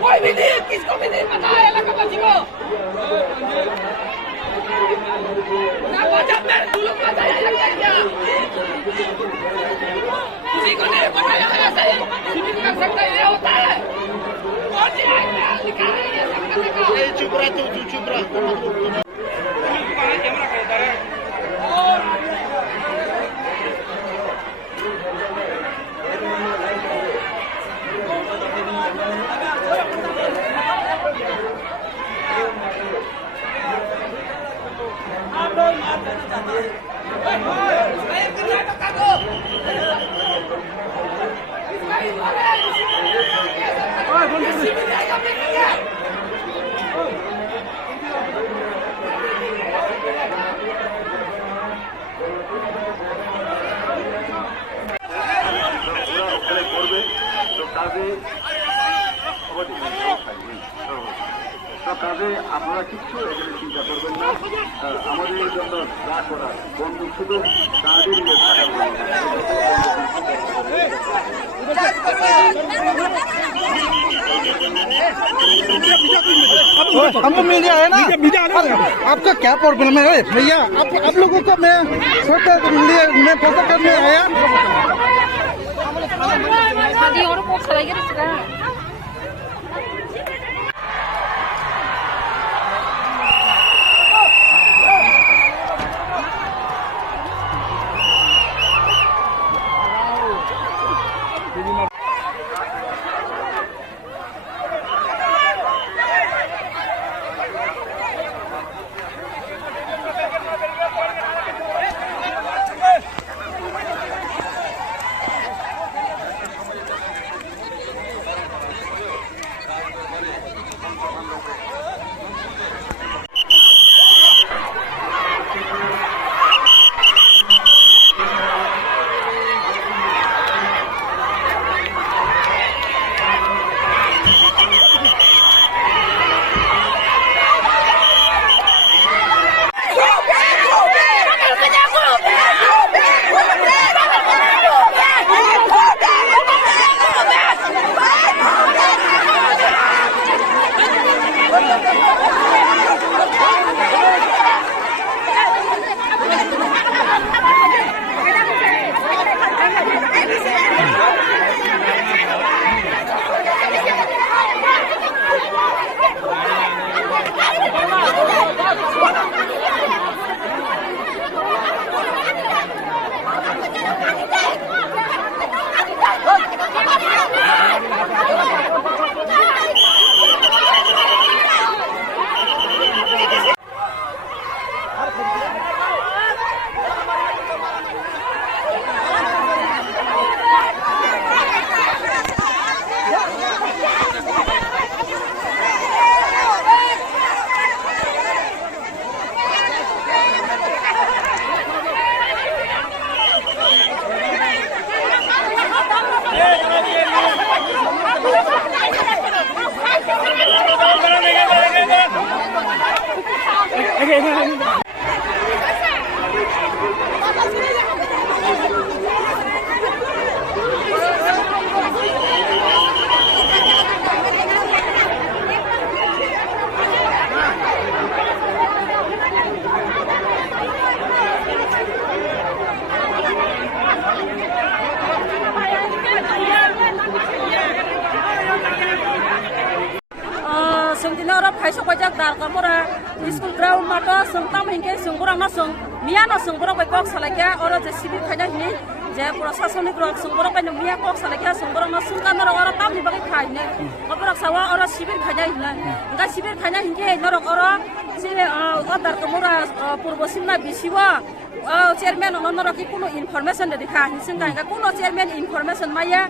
कोई भी नहीं, किसको भी नहीं पता है इलाकावासी को। ना पंजाब में जुलूम पता है क्या? किसी को नहीं पता है ऐसे शिविर कर सकता है, ये होता है। कौन सी आग में लिखा है ये सब का? चुप रहा तू चुप रहा। कैमरा कहता है কাজে আপনারা কিচ্ছু এখানে চিন্তা করবেন না। আমাদের জন্য যা করার বন্ধু শুধু তাদের हमको मीडिया है ना, आपका क्या प्रॉब्लम है भैया? आप लोगों को मैं फोटो करने आया। Paisok pajak dar kamora school ground mata sengtam hingke sengkurang na seng mia na sengkurang bai kok salakya ora je sibir khaja hini je prasasanik rok sengkurang bai mia kok salakya sengkurang na sungkan na ora tam ni bagai khai ne kaprak sawa ora sibir khaja hina enga sibir khaja hingke norok ora se dar kamora purbo simna bisiwa chairman অনরা কি কোনো information দেখা হিসেঙ্গা হিঙ্কা কোনো chairman information মাইয়া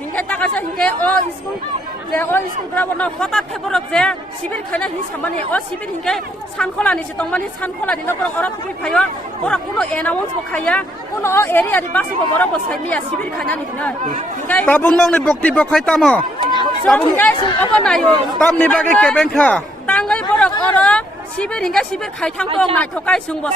হিঙ্কা তাকাছে হিঙ্কে school যে school ground হঠাৎ ফেবরক যে শিবির খাইনা হি সামানি শিবির হিঙ্কে সানখলানি সে তংমানি সানখলানি নকর অরা ফুকি ফাইয়া ওরা কোনো এনাউন্স বখাইয়া কোনো এরিয়া দি বাসিব বড় বসাইমিয়া শিবির খাইনানি হিনা হিঙ্কা Tabung nong ni bukti bokai tamo. হিঙ্কা সুং অবনায়ো Tam ni bagi kebengka. Tangai borok oro sibir hingga sibir khai thang tong nai thokai sung bo